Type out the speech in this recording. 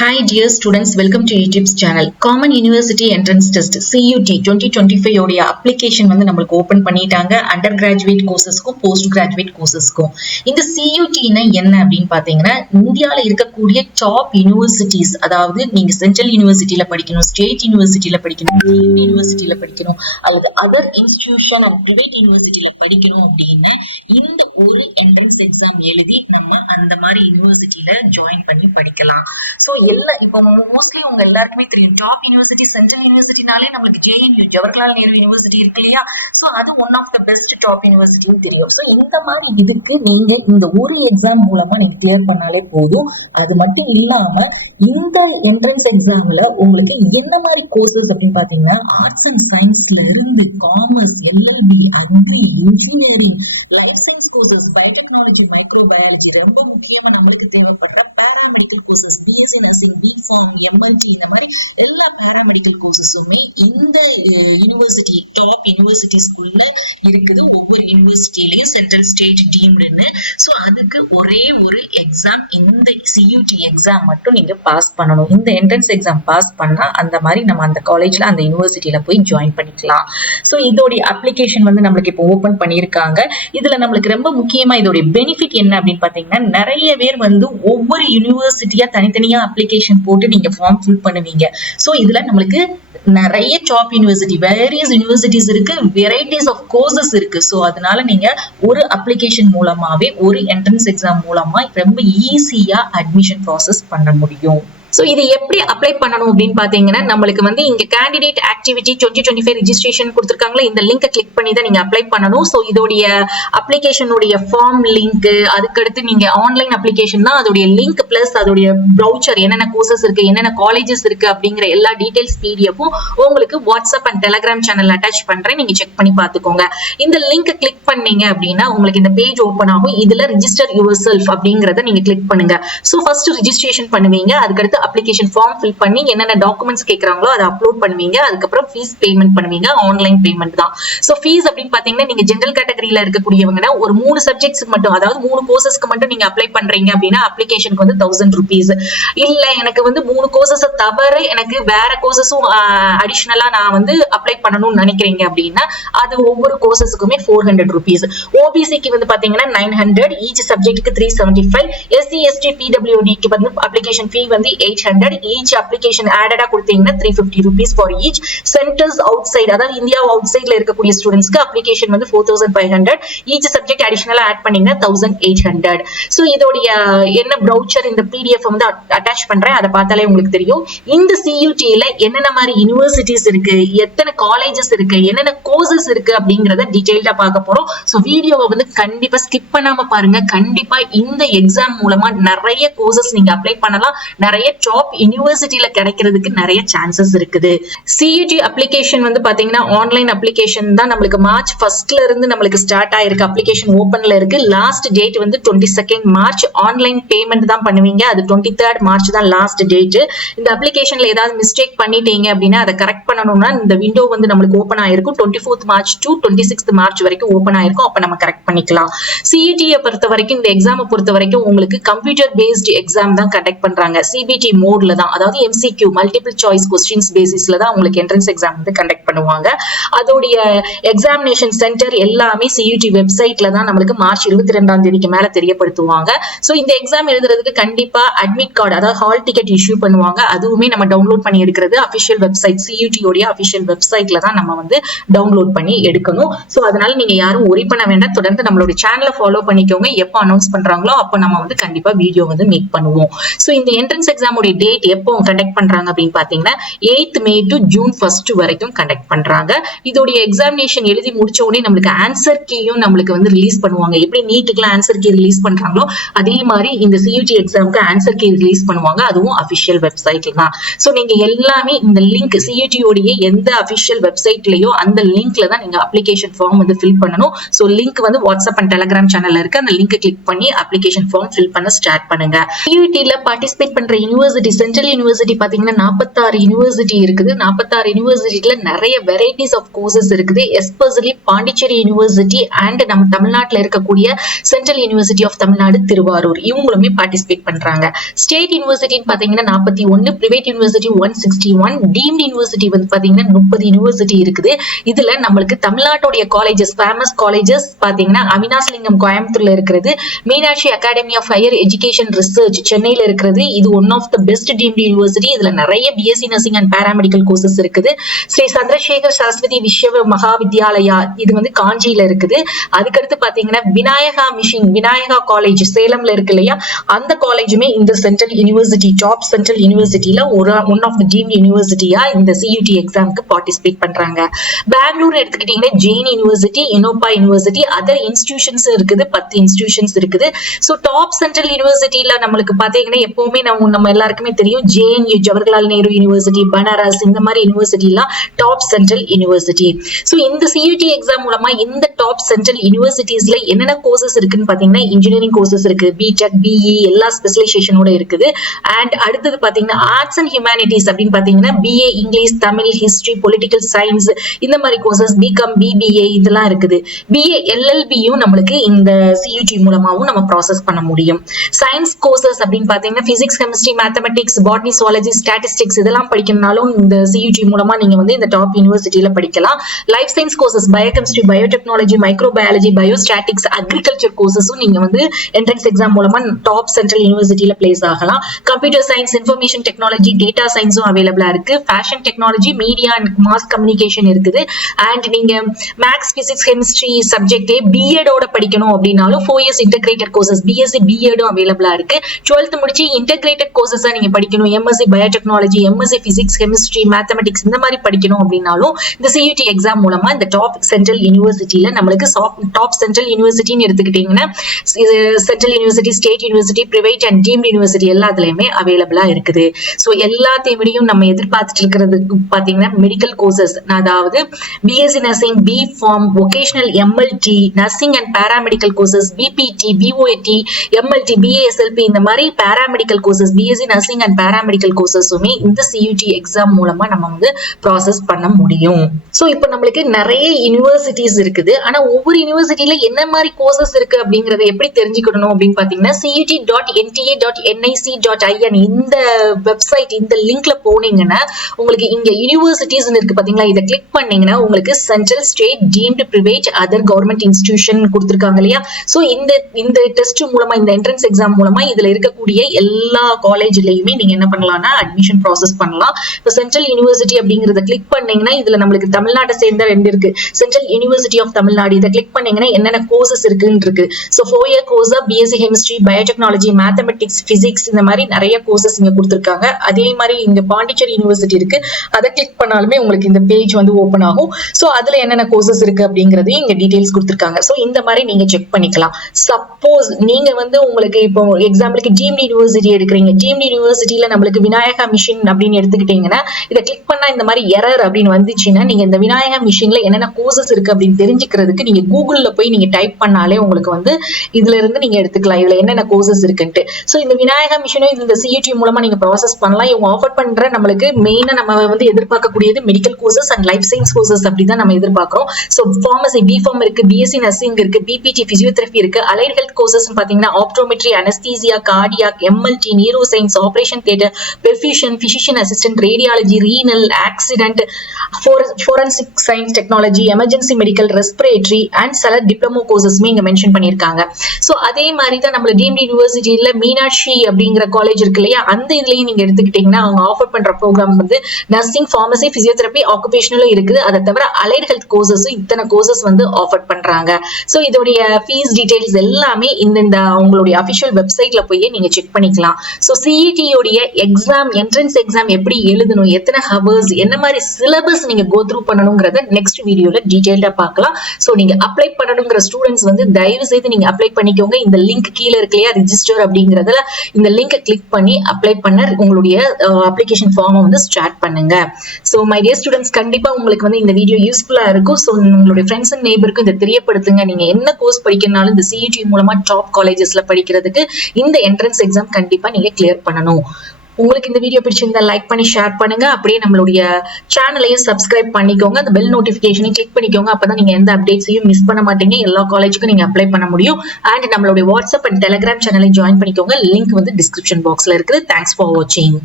Hi dear students, welcome to YouTube's channel. Common University Entrance Test CUT 2025 உடைய application வந்து நம்மளுக்கு open பண்ணிட்டாங்க. Undergraduate கோர்சஸ்க்கும் postgraduate கோர்சஸ்க்கும். இந்த CUT-னா என்ன அப்படின்னு பாத்தீங்கன்னா, இந்தியால இருக்கக்கூடிய டாப் யூனிவர்சிட்டிஸ், அதாவது நீங்க சென்ட்ரல் யூனிவர்சிட்டியில படிக்கணும், ஸ்டேட் யூனிவர்சிட்டியில படிக்கணும், யூனிவர்சிட்டியில படிக்கணும், அல்லது அதர் இன்ஸ்டிடியூஷன் அண்ட் பிரைவேட் யூனிவர்சிட்டியில படிக்கணும் அப்படின்னு இந்த ஒரு என்ட்ரன்ஸ் எக்ஸாம் எழுதி நம்ம அந்த மாதிரி யூனிவர்சிட்டியில ஜாயின் பண்ணி படிக்கலாம். சோ இப்போ மோஸ்ட்லி உங்க எல்லாருக்குமே தெரியும், டாப் யூனிவர்சிட்டி சென்ட்ரல் யூனிவர்சிட்டினாலே நம்மளுக்கு JNU ஜவஹர்லால் நேரு யூனிவர்சிட்டி இருக்கு இல்லையா. சோ அது one of the best top யூனிவர்சிட்டின்னு தெரியும். சோ இந்த மாதிரி இதுக்கு நீங்க இந்த ஒரு எக்ஸாம் மூலமா நீங்க கிளியர் பண்ணாலே போதும். அது மட்டும் இல்லாம இந்த என்ட்ரன்ஸ் எக்ஸாம்ல உங்களுக்கு என்ன மாதிரி கோர்சஸ் அப்படின்னு பாத்தீங்கன்னா, ஆர்ட்ஸ் அண்ட் சயின்ஸ்ல இருந்து commerce, LLB, agri, engineering, life science courses, biotechnology, microbiology, ரொம்ப முக்கியமா நம்மளுக்கு தேவைப்படுற paramedical courses, BSc nursing, B Pharm, MLT, இந்த மாதிரி எல்லா பாராமெடிக்கல் கோர்சஸுமே இந்த யூனிவர்சிட்டி டாப் யூனிவர்சிட்டிஸ்குள்ள இருக்குது. ஒவ்வொரு யூனிவர்சிட்டிலையும் சென்ட்ரல் ஸ்டேட் டீம்டுன்னு. ஸோ அதுக்கு ஒரே ஒரு எக்ஸாம், இந்த CUT எக்ஸாம் மட்டும் நீங்க பாஸ் பண்ணணும். இந்த என்ட்ரன்ஸ் எக்ஸாம் பாஸ் பண்ணா அந்த மாதிரி நம்ம அந்த காலேஜ்ல அந்த யூனிவர்சிட்டியில போய் ஜாயின் பண்ணிக்கலாம். ஸோ இதோடைய அப்ளிகேஷன் வந்து நம்மளுக்கு இப்போ ஓபன் பண்ணியிருக்காங்க. இதுல நம்மளுக்கு ரொம்ப முக்கியமா இதோடைய பெனிஃபிட் என்ன அப்படின்னு பாத்தீங்கன்னா, நிறைய பேர் வந்து ஒவ்வொரு யூனிவர்சிட்டியா தனித்தனியா அப்ளிகேஷன் போட்டு நீங்க ஃபார்ம் ஃபில் பண்ணுவீங்க. சோ இதுல நம்மளுக்கு நிறைய டாப் யூனிவர்சிட்டி, வேரியஸ் யூனிவர்சிட்டிஸ் இருக்கு, வெரைட்டிஸ் ஆஃப் கோர்சஸ் இருக்கு. சோ அதனால நீங்க ஒரு அப்ளிகேஷன் மூலமாவே ஒரு என்ட்ரன்ஸ் எக்ஸாம் மூலமா ரொம்ப ஈஸியா அட்மிஷன் ப்ராசஸ் பண்ண முடியும். சோ இது எப்படி அப்ளை பண்ணணும் அப்படின்னு பாத்தீங்கன்னா, நம்மளுக்கு வந்து இங்க கேண்டிடேட் ஆக்டிவிட்டி 2025 ரெஜிஸ்ட்ரேஷன் கொடுத்திருக்காங்களா, இந்த லிங்கை கிளிக் பண்ணி தான் நீங்க அப்ளை பண்ணணும். சோ இதோடைய அப்ளிகேஷனுடைய ஃபார்ம் லிங்க், அதுக்கடுத்து நீங்க ஆன்லைன் அப்ளிகேஷன் தான் அதோடைய லிங்க் பிளஸ் அதோடைய ப்ரௌச்சர், என்னென்ன கோர்சஸ் இருக்கு, என்னென்ன காலேஜஸ் இருக்கு அப்படிங்கிற எல்லா டீடைல்ஸ் PDF-ம் உங்களுக்கு WhatsApp and Telegram channel attach பண்றேன், நீங்க செக் பண்ணி பாத்துக்கோங்க. இந்த லிங்க் கிளிக் பண்ணீங்க அப்படின்னா உங்களுக்கு இந்த பேஜ் ஓபன் ஆகும். இதுல ரிஜிஸ்டர் யுவர் செல்ஃப் அப்படிங்கறத நீங்க கிளிக் பண்ணுங்க. சோ ஃபர்ஸ்ட் ரிஜிஸ்ட்ரேஷன் பண்ணுவீங்க, அதுக்கடுத்து அப்ளிகேஷன் ஃபார்ம் ஃபில் பண்ணி என்னென்ன டாக்குமெண்ட்ஸ் கேக்குறாங்களோ அதை அப்லோட் பண்ணுவீங்க. அதுக்கப்புறம் ஃபீஸ் பேமெண்ட் பண்ணுவீங்க, ஆன்லைன் பேமெண்ட் தான். சோ ஃபீஸ் அப்படின்னு பாத்தீங்கன்னா, நீங்க ஜெனரல் கேட்டகரியில இருக்கக்கூடியவங்கன்னா ஒரு 3 சப்ஜெக்ட்ஸ்க்கு மட்டும், அதாவது 3 கோர்சஸ்க்கு மட்டும் நீங்க அப்ளை பண்றீங்க அப்படின்னா அப்ளிகேஷனுக்கு வந்து 1000 rupees. இல்ல எனக்கு வந்து 3 கோர்சஸ் தவிர எனக்கு வேற கோர்சஸும் அடிஷனலா நான் வந்து அப்ளை பண்ணணும்னு நினைக்கிறீங்க அப்படின்னா அது ஒவ்வொரு கோர்சஸுக்குமே 400 rupees. OBC-க்கு வந்து பாத்தீங்கன்னா 900, ஈச் சப்ஜெக்ட்டுக்கு 375, SC ST PWD-க்கு வந்து அப்ளிகேஷன் ஃபீ வந்து 800, ஈச் அப்ளிகேஷன் ஆடடா கொடுத்தீங்கன்னா 350 rupees for each. Centres out side, அதாவது இந்தியா அவுட் சைட்ல இருக்கக்கூடிய ஸ்டூடெண்ட்ஸ்க்கு அப்ளிகேஷன் வந்து 4500, ஈச் சப்ஜெக்ட் அடிஷனலா ஆட் பண்ணீங்கன்னா 1800. சோ இதோடைய என்ன ப்ரௌச்சர், இந்த PDF வந்து அட்டாச் பண்றேன், அதை பார்த்தாலே உங்களுக்கு தெரியும். இந்த CUT-ல என்னென்ன மாதிரி யூனிவர்சிட்டிஸ் இருக்கு, எத்தனை காலேஜஸ் இருக்கு, என்னென்ன கோர்சஸ் இருக்கு அப்படிங்கறத டீடைல்டா பார்க்க போறோம். சோ வீடியோவை வந்து கண்டிப்பா ஸ்கிப் பண்ணாம பாருங்க. கண்டிப்பா இந்த எக்ஸாம் மூலமா நிறைய கோர்சஸ் நீங்க அப்ளை பண்ணலாம், நிறைய டாப் யூனிவர்சிட்டியில கிடைக்கிறதுக்கு நிறைய சான்சஸ் இருக்குது. CUT அப்ளிகேஷன் வந்து பாத்தீங்கன்னா ஆன்லைன் அப்ளிகேஷன் தான். நம்மளுக்கு மார்ச் 1ல இருந்து நம்மளுக்கு ஸ்டார்ட் ஆயிருக்கு, அப்ளிகேஷன் ஓபன்ல இருக்கு. லாஸ்ட் டேட் வந்து 22nd March. ஆன்லைன் பேமெண்ட் தான் பண்ணுவீங்க, அது 23rd March தான் லாஸ்ட் டேட். இந்த அப்ளிகேஷன்ல ஏதாவது மிஸ்டேக் பண்ணிட்டீங்க அப்படின்னா அதை கரெக்ட் பண்ணணும்னா இந்த விண்டோ வந்து நம்மளுக்கு ஓபன் ஆயிருக்கும். 24th March to 26th March வரைக்கும் ஓபன் ஆயிருக்கும். அப்ப நம்ம கரெக்ட் பண்ணிக்கலாம். CUT-ய பொறுத்த வரைக்கும், இந்த எக்ஸாமை பொறுத்த வரைக்கும் உங்களுக்கு கம்ப்யூட்டர் பேஸ்ட் எக்ஸாம் தான் கண்டக்ட் பண்றாங்க. CBT மோட்ல தான், அதாவது MCQ மல்டிபிள் சாய்ஸ் கொஸ்டின்ஸ் பேசிஸ்ல தான் உங்களுக்கு என்ட்ரன்ஸ் எக்ஸாம் வந்து கண்டக்ட் பண்ணுவாங்க. அதோடைய எக்ஸாமினேஷன் சென்டர் எல்லாமே CUT வெப்சைட்ல தான் நம்மளுக்கு மார்ச் 22ஆம் தேதிக்கு மேல தெரியப்படுத்துவாங்க. சோ இந்த எக்ஸாம் எழுதுறதுக்கு கண்டிப்பா அட்மிட் கார்டு, அதாவது ஹால் டிக்கெட் இஷ்யூ பண்ணுவாங்க. அதுவுமே நம்ம டவுன்லோட் பண்ணி எடுக்கிறது அபிஷியல் வெப்சைட், CUT-யோட அபிஷியல் வெப்சைட்ல தான் நம்ம வந்து டவுன்லோட் பண்ணி எடுக்கணும். சோ அதனால நீங்க யாரும் ஒரி பண்ண வேண்டாம். தொடர்ந்து நம்மளோட சேனலை ஃபாலோ பண்ணிக்கோங்க. எப்போ அனௌன்ஸ் பண்றாங்களோ அப்போ நம்ம வந்து கண்டிப்பா வீடியோ வந்து மேக் பண்ணுவோம். சோ இந்த என்ட்ரன்ஸ் எக்ஸாமோட டேட் எப்போ கண்டக்ட் பண்றாங்க அப்படின்னு பாத்தீங்கன்னா 8th May to June 1st வரைக்கும் கண்டக்ட் பண்றாங்க. இதோடைய எக்ஸாமினேஷன் எழுதி முடிச்ச உடனே நம்மளுக்கு ஆன்சர் கீயும் நம்மளுக்கு வந்து ரிலீஸ் பண்ணுவாங்க. எப்படி நீட்டுக்குலாம் ஆன்சர் கீ ரிலீஸ் பண்றாங்களோ அதே மாதிரி இந்த CUT எக்ஸாமுக்கு ஆன்சர் கீ ரிலீஸ் பண்ணுவாங்க. அதுவும் அபிஷியல் வெப்சைட்ல தான். சோ நீங்க எல்லாமே இந்த லிங்க், CUT-யோடைய எந்த அபிஷியல் வெப்சைட்லயோ அந்த லிங்க்ல தான் நீங்க அப்ளிகேஷன் ஃபார்ம் வந்து ஃபில் பண்ணணும். சோ லிங்க் வந்து வாட்ஸ்அப் அண்ட் டெலிகிராம் சேனல்ல இருக்கு. அந்த லிங்கை கிளிக் பண்ணி அப்ளிகேஷன் ஃபார்ம் ஃபில் பண்ண ஸ்டார்ட் பண்ணுங்க. CUT-ல பார்ட்டிசிபேட் பண்ற யூனிவர்சிட்டி யூனிவர்சிட்டி சென்ட்ரல் யூனிவர்சிட்டி பாத்தீங்கன்னா 46 யூனிவர்சிட்டி இருக்குது. 46 யூனிவர்சிட்டியில நிறைய வெரைட்டிஸ் ஆஃப் கோர்சஸ் இருக்குது. எஸ்பெஷலி பாண்டிச்சேரி யூனிவர்சிட்டி அண்ட் நம்ம தமிழ்நாட்டில் இருக்கக்கூடிய central university of Tamil Nadu Tiruvarur இவங்களுமே பார்ட்டிசிபேட் பண்றாங்க. ஸ்டேட் யூனிவர்சிட்டின்னு பாத்தீங்கன்னா 41, பிரைவேட் யூனிவர்சிட்டி 161, டீம்டு யூனிவர்சிட்டி வந்து பாத்தீங்கன்னா 30 யூனிவர்சிட்டி இருக்குது. இதுல நம்மளுக்கு தமிழ்நாட்டுடைய காலேஜஸ் ஃபேமஸ் காலேஜஸ் பாத்தீங்கன்னா அவினாசிலிங்கம் கோயம்புத்தூர்ல இருக்கிறது, Meenakshi academy of higher education research சென்னையில இருக்கிறது. இது one of the best deemed university. இதுல நிறைய B Sc nursing and paramedical courses இருக்குது. ஸ்ரீ சந்திரசேகர் சரஸ்வதி விஸ்வ மகாவித்யாலயா இது வந்து காஞ்சியில இருக்குது. அதுக்கடுத்து பாத்தீங்கன்னா விநாயகா காலேஜ் சேலம்ல இருக்கு இல்லையா, அந்த காலேஜுமே இந்த சென்ட்ரல் யூனிவர்சிட்டி டாப் சென்ட்ரல் யூனிவர்சிட்டியில ஒன் ஆஃப் த டீம்டு யூனிவர்சிட்டியா இந்த சியூடி எக்ஸாமுக்கு பார்ட்டிசிபேட் பண்றாங்க. பெங்களூர் எடுத்துக்கிட்டீங்கன்னா ஜெயின் யூனிவர்சிட்டி, இனோபா யூனிவர்சிட்டி, அதர் இன்ஸ்டிடியூஷன்ஸ் இருக்குது, 10 இன்ஸ்டிடியூஷன்ஸ் இருக்குது. ஸோ டாப் சென்ட்ரல் யூனிவர்சிட்டியில நம்மளுக்கு பாத்தீங்கன்னா எப்பவுமே நம்ம எல்லாருக்குமே தெரியும் ஜேஎன்யூ ஜவஹர்லால் நேரு யூனிவர்சிட்டி, பனாரஸ், இந்த மாதிரி யூனிவர்சிட்டி எல்லாம் டாப் சென்ட்ரல் யூனிவர்சிட்டி. ஸோ இந்த சியூடி எக்ஸாம் மூலமா இந்த டாப் சென்ட்ரல் யூனிவர்சிட்டிஸ்ல என்னென்ன கோர்சஸ் இருக்குன்னு பாத்தீங்கன்னா இன்ஜினியரிங் கோர்சஸ் இருக்கு, பிடெக், பிஇ எல்லா ஸ்பெஷலைசேஷனோட இருக்குது. அண்ட் அடுத்தது பாத்தீங்கன்னா ஆர்ட்ஸ் அண்ட் ஹியூமானிட்டிஸ் அப்படின்னு பாத்தீங்கன்னா BA English, Tamil, history, political science இந்த மாதிரி கோர்சஸ், பிகாம், பிபிஏ இதெல்லாம் இருக்குது. பிஏ எல்எல்பியும் நம்மளுக்கு இந்த சியூடி மூலமாவும் நம்ம ப்ராசஸ் பண்ண முடியும். சயின்ஸ் கோர்சஸ் அப்படின்னு பாத்தீங்கன்னா physics, chemistry, mathematics, botany, zoology, statistics இதெல்லாம் படிக்கணும்னாலும் இந்த சியூடி மூலமா நீங்க வந்து இந்த டாப் யூனிவர்சிட்டியில படிக்கலாம். Life science courses, biochemistry, biotechnology, microbiology, biostatistics, agriculture கோர்சஸும் நீங்க வந்து என்ட்ரன்ஸ் எக்ஸாம் மூலமா டாப் சென்ட்ரல் யூனிவர்சிட்டியில பிளேஸ் ஆகலாம். Computer science, information technology, data சயின்ஸும் அவைலபிளா இருக்கு. Fashion technology, media and mass communication இருக்குது. அண்ட் நீங்க மேக்ஸ், பிசிக்ஸ், கெமிஸ்ட்ரி சப்ஜெக்டே பிஎடோட படிக்கணும் அப்படின்னாலும் 4 years இன்டகிரேட்டட் கோர்சஸ் பிஎஸ்சி பிஎடும் அவைலபிளா இருக்கு. 12th முடிச்சு இன்டகிரேட்டட் கோர்சஸ் நீங்க படிக்கணும், MSc biotechnology, MSc physics, chemistry, mathematics இந்த மாதிரி படிக்கணும் அப்படின்னாலும் இந்த சியூடி எக்ஸாம் மூலமா இந்த டாப் சென்ட்ரல் யூனிவர்சிட்டியில நம்மளுக்கு டாப் சென்ட்ரல் யூனிவர்சிட்டின்னு எடுத்துக்கிட்டீங்கன்னா central university, state university, private and deemed university எல்லாத்துலயுமே அவைலபிளா இருக்குது. ஸோ எல்லாத்தையும் நம்ம எதிர்பார்த்துட்டு இருக்கிறது பாத்தீங்கன்னா மெடிக்கல் கோர்சஸ், அதாவது BSc nursing, B pharm, vocational, MLT, nursing and paramedical courses, BPT, BOAT, MLT, BASLP இந்த மாதிரி paramedical courses, BSc nursing and paramedical கோர்சஸுமே இந்த சியூடி எக்ஸாம் மூலமா நம்ம வந்து ப்ராசஸ் பண்ண முடியும். ஸோ இப்போ நம்மளுக்கு நிறைய யூனிவர்சிட்டிஸ் இருக்குது. ஆனா ஒவ்வொரு யூனிவர்சிட்டியில என்ன மாதிரி கோர்சஸ் இருக்கு அப்படிங்கறத எப்படி தெரிஞ்சுக்கணும் அப்படின்னு பாத்தீங்கன்னா CUT.NTA.NIC.IN இந்த வெப்சைட் இந்த லிங்க்ல போனீங்கன்னா உங்களுக்கு இங்க யூனிவர்சிட்டிஸ் இருக்கு பாத்தீங்களா, இதை கிளிக் பண்ணீங்கன்னா உங்களுக்கு central, state, deemed, private, other government institution கொடுத்திருக்காங்க இல்லையா. ஸோ இந்த டெஸ்ட் மூலமா இந்த என்ட்ரன்ஸ் எக்ஸாம் மூலமா இதுல இருக்கக்கூடிய எல்லா காலேஜ்லயுமே நீங்க என்ன பண்ணலாம்னா அட்மிஷன் ப்ராசஸ் பண்ணலாம். இப்போ சென்ட்ரல் யூனிவர்சிட்டி அப்படிங்கறத கிளிக் பண்ணீங்கன்னா இதுல நம்மளுக்கு தமிழ்நாட்டை சேர்ந்த 2 இருக்கு. சென்ட்ரல் யூனிவர்சிட்டி ஆஃப் தமிழ்நாடு இதை கிளிக் பண்ணீங்கன்னா என்னென்ன கோர்சஸ் இருக்குன்னு இருக்கு. ஸோ 4 year கோர்ஸா BSc chemistry, biotechnology, mathematics, physics இந்த மாதிரி நிறைய கோர்சஸ் இங்க கொடுத்திருக்காங்க. அதே மாதிரி இங்க பாண்டிச்சேரி யூனிவர்சிட்டி இருக்கு, அதை கிளிக் பண்ணாலுமே உங்களுக்கு இந்த பேஜ் வந்து ஓபன் ஆகும். ஸோ அதுல என்னென்ன கோர்சஸ் இருக்கு அப்படிங்கறதையும் இங்க டீடைல்ஸ் கொடுத்திருக்காங்க. ஸோ இந்த மாதிரி நீங்க செக் பண்ணிக்கலாம். சப்போஸ் நீங்க வந்து உங்களுக்கு இப்போ எக்ஸாம்பிளுக்கு டீம்டு யூனிவர்சிட்டி எடுக்கிறீங்க, டீம்டு யூனிவர்சிட்டியில நம்மளுக்கு விநாயகா மிஷன் அப்படின்னு எடுத்துக்கிட்டீங்கன்னா இதை கிளிக் பண்ணா இந்த மாதிரி எரர் அப்படின்னு வந்துச்சுன்னா நீங்க இந்த விநாயகா மிஷன்ல என்னென்ன கோர்சஸ் இருக்கு அப்படின்னு தெரிஞ்சுக்கிறதுக்கு நீங்க கூகுள்ல போய் நீங்க டைப் பண்ணாலே உங்களுக்கு வந்து இதுல இருந்து நீங்க எடுத்துக்கலாம் இதுல என்னென்ன கோர்சஸ் இருக்குன்ட்டு. ஸோ இந்த விநாயகா மிஷனும் இந்த சியூடி மூலமா நீங்க ப்ராசஸ் பண்ணலாம். இவங்க ஆஃபர் பண்ற நம்மளுக்கு மெயினா நம்ம வந்து எதிர்பார்க்கக்கூடியது medical courses and life science courses அப்படிதான் நம்ம எதிர்பார்க்கிறோம். ஸோ ஃபார்மசி, பி ஃபார்ம் இருக்கு, பிஎஸ்சி நர்சிங் இருக்கு, பிபிடி, பிசியோதெரபி இருக்கு, அலைட் ஹெல்த் கோர்சஸ் பாத்தீங்கன்னா optometry, anaesthesia, cardiac, MLT, neuro science, operation theatre, perfusion, physician assistant, radiology, renal, accident, forensic science technology, emergency medical, respiratory and சில diploma கோர்சஸ்மே இங்க mention பண்ணிருக்காங்க. So அதே மாதிரி தான் நம்ம டீம்டு யூனிவர்சிட்டியில மீனாட்சி அப்படிங்கிற காலேஜ் இருக்கு இல்லையா, அந்த இதுலயும் நீங்க எடுத்துக்கிட்டீங்கன்னா அவங்க ஆஃபர் பண்ற ப்ரோக்ராம் வந்து நர்சிங், ஃபார்மசி, பிசியோதெரபி, ஆக்குபேஷனலும் இருக்குது. அதை தவிர அலைட் ஹெல்த் கோர்சஸும் இத்தனை கோர்சஸ் வந்து ஆஃபர் பண்றாங்க. ஸோ இதோடைய ஃபீஸ் டீடைல்ஸ் எல்லாமே இந்த அவங்களுடைய அபிஷியல் வெப்சைட்ல போய் நீங்க செக் பண்ணிக்கலாம். ஸோ சிஇடியோடைய எக்ஸாம் என்ட்ரன்ஸ் எக்ஸாம் எப்படி எழுதணும், எத்தனை ஹவர்ஸ், என்ன மாதிரி சிலபஸ் நீங்க கோ த்ரூ பண்ணணுங்கிறத நெக்ஸ்ட் வீடியோல டீடைல்டா பார்க்கலாம். ஸோ நீங்க அப்ளை பண்ணணுங்கிற ஸ்டூடெண்ட்ஸ் வந்து தயவு செய்து நீங்க அப்ளை பண்ணிக்கோங்க. இந்த லிங்க் கீழே இருக்கு இல்லையா, ரிஜிஸ்டர் அப்படிங்கறதுல இந்த லிங்கை கிளிக் பண்ணி அப்ளை பண்ண உங்களுடைய அப்ளிகேஷன் ஃபார்மை வந்து ஸ்டார்ட் பண்ணுங்க. ஸோ மை டியர் ஸ்டூடெண்ட்ஸ், கண்டிப்பா உங்களுக்கு வந்து இந்த வீடியோ யூஸ்ஃபுல்லா இருக்கும். ஸோ உங்களுடைய ஃப்ரெண்ட்ஸ் அண்ட் நெய்பருக்கும் இதை தெரியப்படுத்துங்க. நீங்க என்ன கோர்ஸ் படிக்கனாலும் இந்த சிஇடி மூலமா டாப் காலேஜஸ்ல படிக்கிறதுக்கு இந்த என்ட்ரன்ஸ் எக்ஸாம் கண்டிப்பா நீங்க கிளியர் பண்ணணும். உங்களுக்கு இந்த வீடியோ பிடிச்சிருந்தா லைக் பண்ணி ஷேர் பண்ணுங்க. அப்படியே நம்மளுடைய சேனலையும் சப்ஸ்கிரைப் பண்ணிக்கோங்க. அந்த பெல் நோட்டிபிகேஷனையும் கிளிக் பண்ணிக்கோங்க. அப்பதான் நீங்க எந்த அப்டேட்ஸையும் மிஸ் பண்ண மாட்டீங்க. எல்லா காலேஜுக்கும் நீங்க அப்ளை பண்ண முடியும். அண்ட் நம்மளுடைய வாட்ஸ்அப் அண்ட் டெலிகிராம் சேனலை ஜாயின் பண்ணிக்கோங்க. லிங்க் வந்து டிஸ்கிரிப்ஷன் பாக்ஸ்ல இருக்குது. தேங்க்ஸ் ஃபார் வாட்சிங்.